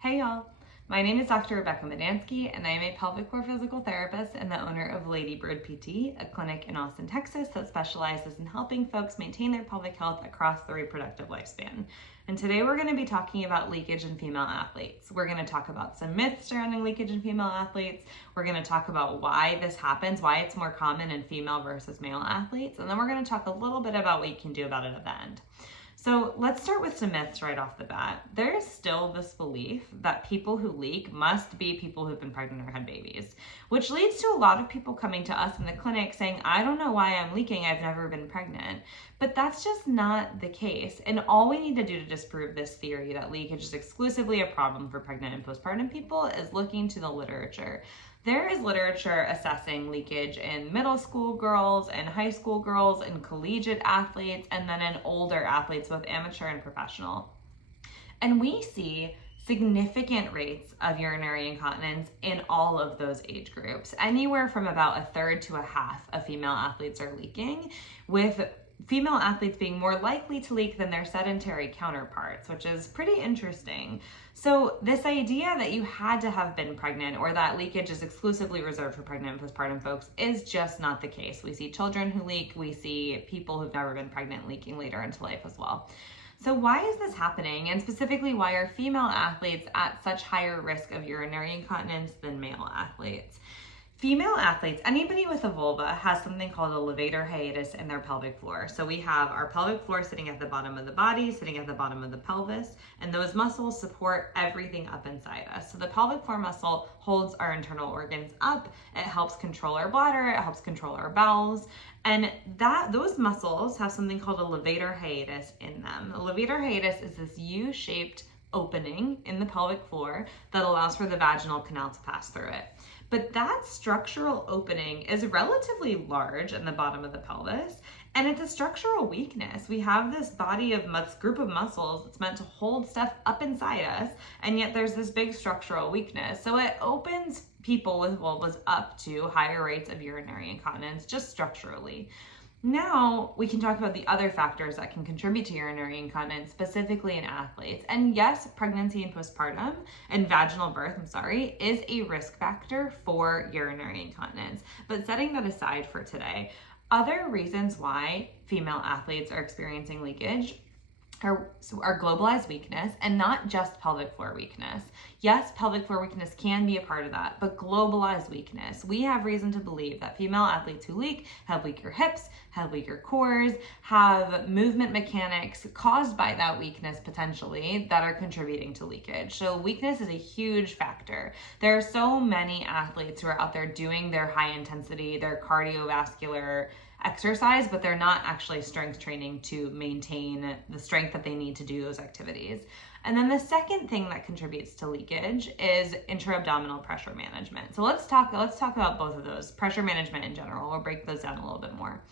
Hey y'all, my name is Dr. Rebecca Medansky and I am a pelvic floor physical therapist and the owner of Lady Bird PT, a clinic in Austin, Texas that specializes in helping folks maintain their pelvic health across the reproductive lifespan. And today we're going to be talking about leakage in female athletes. We're going to talk about some myths surrounding leakage in female athletes. We're going to talk about why this happens, why it's more common in female versus male athletes, and then we're going to talk a little bit about what you can do about it at the end. So let's start with some myths right off the bat. There is still this belief that people who leak must be people who've been pregnant or had babies, which leads to a lot of people coming to us in the clinic saying, I don't know why I'm leaking, I've never been pregnant. But that's just not the case. And all we need to do to disprove this theory that leakage is exclusively a problem for pregnant and postpartum people is looking to the literature. There is literature assessing leakage in middle school girls and high school girls and collegiate athletes and then in older athletes, both amateur and professional. And we see significant rates of urinary incontinence in all of those age groups. Anywhere from about a third to a half of female athletes are leaking, with female athletes being more likely to leak than their sedentary counterparts, which is pretty interesting. So this idea that you had to have been pregnant or that leakage is exclusively reserved for pregnant and postpartum folks is just not the case. We see children who leak, we see people who've never been pregnant leaking later into life as well. So why is this happening? And specifically, why are female athletes at such higher risk of urinary incontinence than male athletes? Female athletes, anybody with a vulva has something called a levator hiatus in their pelvic floor. So we have our pelvic floor sitting at the bottom of the body, sitting at the bottom of the pelvis, and those muscles support everything up inside us. So the pelvic floor muscle holds our internal organs up. It helps control our bladder, it helps control our bowels, and those muscles have something called a levator hiatus in them. A levator hiatus is this U-shaped opening in the pelvic floor that allows for the vaginal canal to pass through it. But that structural opening is relatively large in the bottom of the pelvis, and it's a structural weakness. We have this group of muscles that's meant to hold stuff up inside us, and yet there's this big structural weakness. So it opens people with vulvas up to higher rates of urinary incontinence just structurally. Now we can talk about the other factors that can contribute to urinary incontinence, specifically in athletes. And yes, pregnancy and postpartum and vaginal birth, is a risk factor for urinary incontinence. But setting that aside for today, other reasons why female athletes are experiencing leakage are globalized weakness, and not just pelvic floor weakness. Yes, pelvic floor weakness can be a part of that, but globalized weakness. We have reason to believe that female athletes who leak have weaker hips, have weaker cores, have movement mechanics caused by that weakness potentially that are contributing to leakage. So weakness is a huge factor. There are so many athletes who are out there doing their high intensity, their cardiovascular exercise, but they're not actually strength training to maintain the strength that they need to do those activities. And then the second thing that contributes to leakage is intra-abdominal pressure management. So let's talk about both of those. Pressure management in general. We'll break those down a little bit more.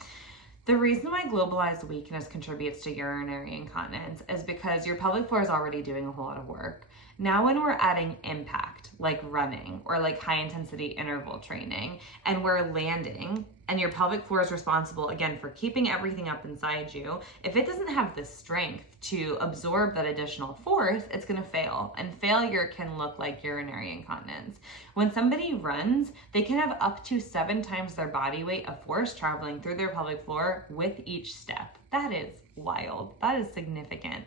The reason why globalized weakness contributes to urinary incontinence is because your pelvic floor is already doing a whole lot of work. Now when we're adding impact, like running or like high intensity interval training, and we're landing, and your pelvic floor is responsible, again, for keeping everything up inside you, if it doesn't have the strength to absorb that additional force, it's gonna fail. And failure can look like urinary incontinence. When somebody runs, they can have up to 7 times their body weight of force traveling through their pelvic floor with each step. That is wild. That is significant.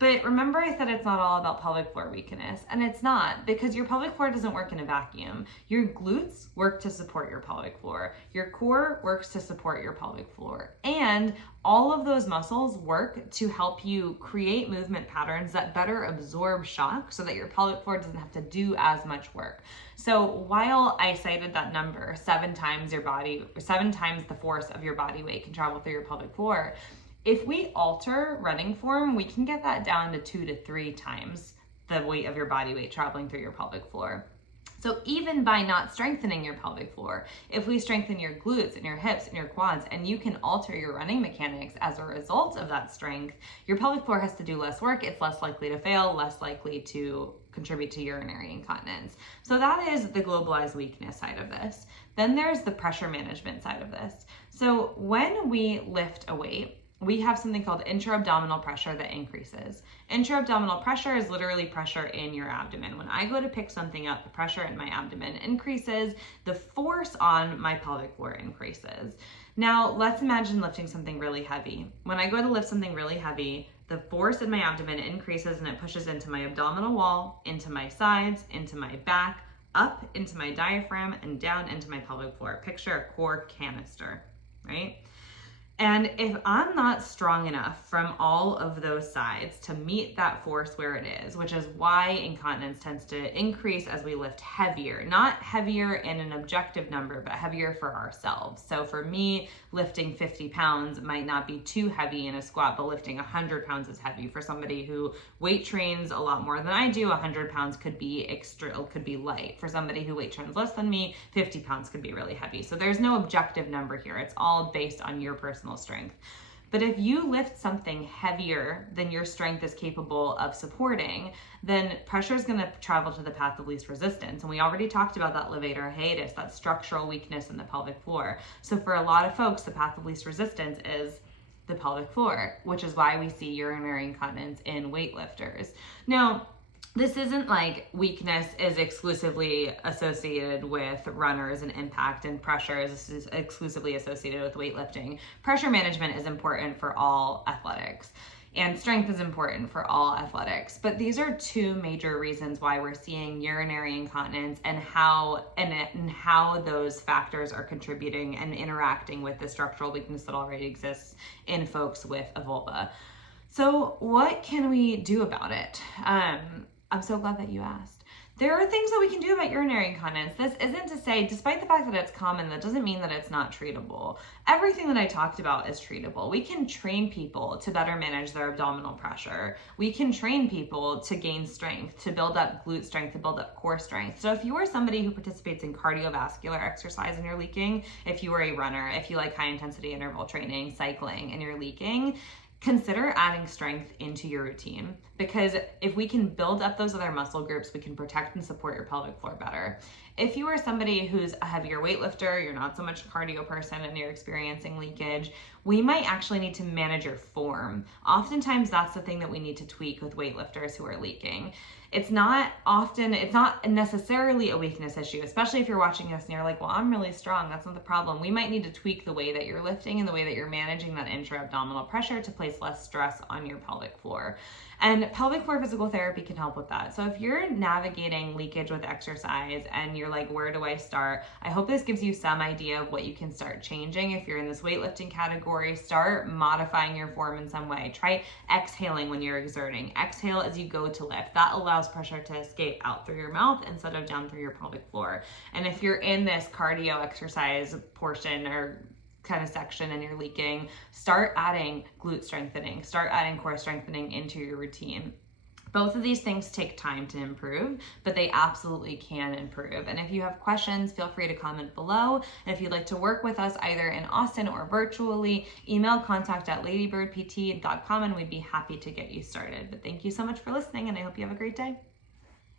But remember I said it's not all about pelvic floor weakness, and it's not, because your pelvic floor doesn't work in a vacuum. Your glutes work to support your pelvic floor. Your core works to support your pelvic floor. And all of those muscles work to help you create movement patterns that better absorb shock so that your pelvic floor doesn't have to do as much work. So while I cited that number, 7 times the force of your body weight can travel through your pelvic floor, if we alter running form, we can get that down to 2 to 3 times the weight of your body weight traveling through your pelvic floor. So even by not strengthening your pelvic floor, if we strengthen your glutes and your hips and your quads, and you can alter your running mechanics as a result of that strength, your pelvic floor has to do less work. It's less likely to fail, less likely to contribute to urinary incontinence. So that is the globalized weakness side of this. Then there's the pressure management side of this. So when we lift a weight, we have something called intra-abdominal pressure that increases. Intra-abdominal pressure is literally pressure in your abdomen. When I go to pick something up, the pressure in my abdomen increases, the force on my pelvic floor increases. Now, let's imagine lifting something really heavy. When I go to lift something really heavy, the force in my abdomen increases and it pushes into my abdominal wall, into my sides, into my back, up into my diaphragm, and down into my pelvic floor. Picture a core canister, right? And if I'm not strong enough from all of those sides to meet that force where it is, which is why incontinence tends to increase as we lift heavier, not heavier in an objective number, but heavier for ourselves. So for me, lifting 50 pounds might not be too heavy in a squat, but lifting 100 pounds is heavy. For somebody who weight trains a lot more than I do, 100 pounds could be light. For somebody who weight trains less than me, 50 pounds could be really heavy. So there's no objective number here. It's all based on your personal strength. But if you lift something heavier than your strength is capable of supporting, then pressure is going to travel to the path of least resistance. And we already talked about that levator hiatus, that structural weakness in the pelvic floor. So for a lot of folks, the path of least resistance is the pelvic floor, which is why we see urinary incontinence in weightlifters. Now, this isn't like weakness is exclusively associated with runners and impact, and pressure is exclusively associated with weightlifting. Pressure management is important for all athletics, and strength is important for all athletics. But these are two major reasons why we're seeing urinary incontinence and how those factors are contributing and interacting with the structural weakness that already exists in folks with a vulva. So what can we do about it? I'm so glad that you asked. There are things that we can do about urinary incontinence. This isn't to say, despite the fact that it's common, that doesn't mean that it's not treatable. Everything that I talked about is treatable. We can train people to better manage their abdominal pressure. We can train people to gain strength, to build up glute strength, to build up core strength. So if you are somebody who participates in cardiovascular exercise and you're leaking, if you are a runner, if you like high intensity interval training, cycling, and you're leaking, consider adding strength into your routine, because if we can build up those other muscle groups, we can protect and support your pelvic floor better. If you are somebody who's a heavier weightlifter, you're not so much a cardio person, and you're experiencing leakage, we might actually need to manage your form. Oftentimes that's the thing that we need to tweak with weightlifters who are leaking. It's not necessarily a weakness issue, especially if you're watching us and you're like, well, I'm really strong. That's not the problem. We might need to tweak the way that you're lifting and the way that you're managing that intra-abdominal pressure to place less stress on your pelvic floor. And pelvic floor physical therapy can help with that. So if you're navigating leakage with exercise and you're like, where do I start? I hope this gives you some idea of what you can start changing. If you're in this weightlifting category, start modifying your form in some way. Try exhaling when you're exerting. Exhale as you go to lift. That allows pressure to escape out through your mouth instead of down through your pelvic floor. And if you're in this cardio exercise portion or kind of section and you're leaking, start adding glute strengthening, start adding core strengthening into your routine. Both of these things take time to improve, but they absolutely can improve. And if you have questions, feel free to comment below. And if you'd like to work with us either in Austin or virtually, email contact@ladybirdpt.com and we'd be happy to get you started. But thank you so much for listening, and I hope you have a great day.